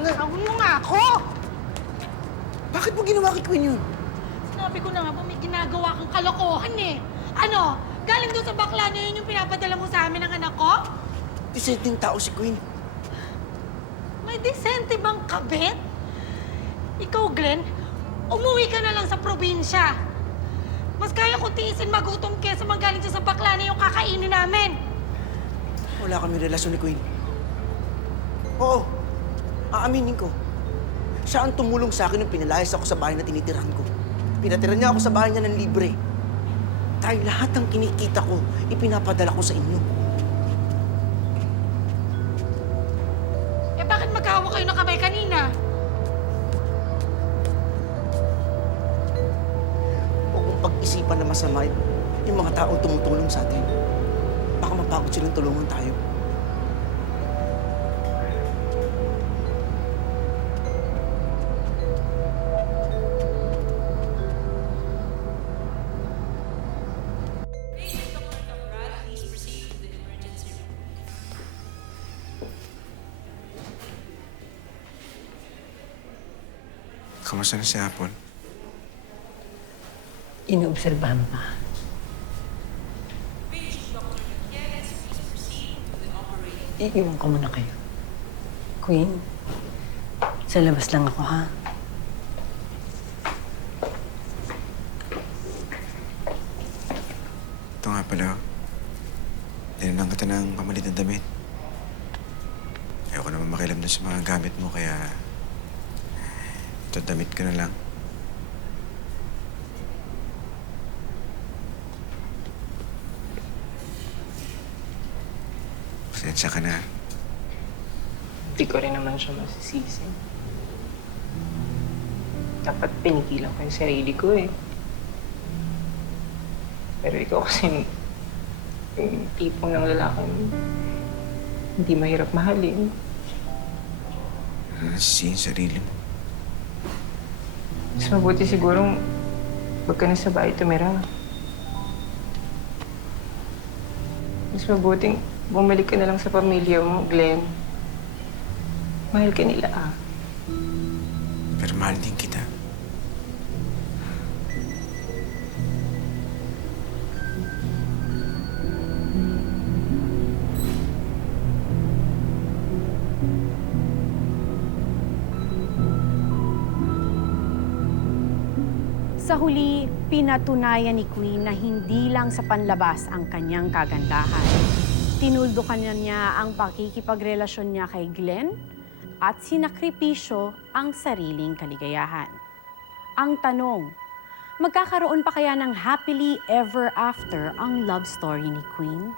na nga. Bitawan mo nga ako! Bakit mo ginawa kay Queen yun? Sinabi ko na nga ba may ginagawa kang kalokohan eh. Ano? Galing doon sa bakla na yun yung pinapadala mo sa amin ng anak ko? Disenteng tao si Queen. May disente bang kabit? Ikaw, Glenn, umuwi ka na lang sa probinsya. Mas kaya ko tiisin magutom kesa manggaling siya sa bakla na yung kakainin namin. Wala kami relasyon ni Queen. Oo, aaminin ko. Siya ang tumulong sa akin nung pinalayas ako sa bahay na tinitirahan ko. Pinatira niya ako sa bahay niya ng libre. Dahil lahat ng kinikita ko, ipinapadala ko sa inyo. Eh bakit magkahawak kayo ng kamay kanina? O kung pag-isipan na masama yung mga taong tumutulong sa atin, baka mapagod silang tulungan tayo. Kamusta na si Apple? Inoobserbahan pa. Iiwan ko muna kayo. Queen, sa labas lang ako, ha? Ito nga pala. Dinalang kita ng pamalit na damit. Ayoko naman makialam dun sa mga gamit mo, kaya... ito, damit ka na lang. Pasensya ka na. Hindi ko rin naman siya masisisi. Dapat pinigilan ko yung sarili ko eh. Pero ikaw kasi yung tipong ng lalaking hindi mahirap mahalin. Nasisihin sarili mo. Mas mabuti sigurong wag ka na sa bahay tumira. Mas mabuting bumalik ka na lang sa pamilya mo, Glenn. Mahal ka nila, ah. Pero mahal din kita. Sa huli, pinatunayan ni Queen na hindi lang sa panlabas ang kanyang kagandahan. Tinuldukan niya ang pakikipagrelasyon niya kay Glenn at sinakripisyo ang sariling kaligayahan. Ang tanong, magkakaroon pa kaya ng happily ever after ang love story ni Queen?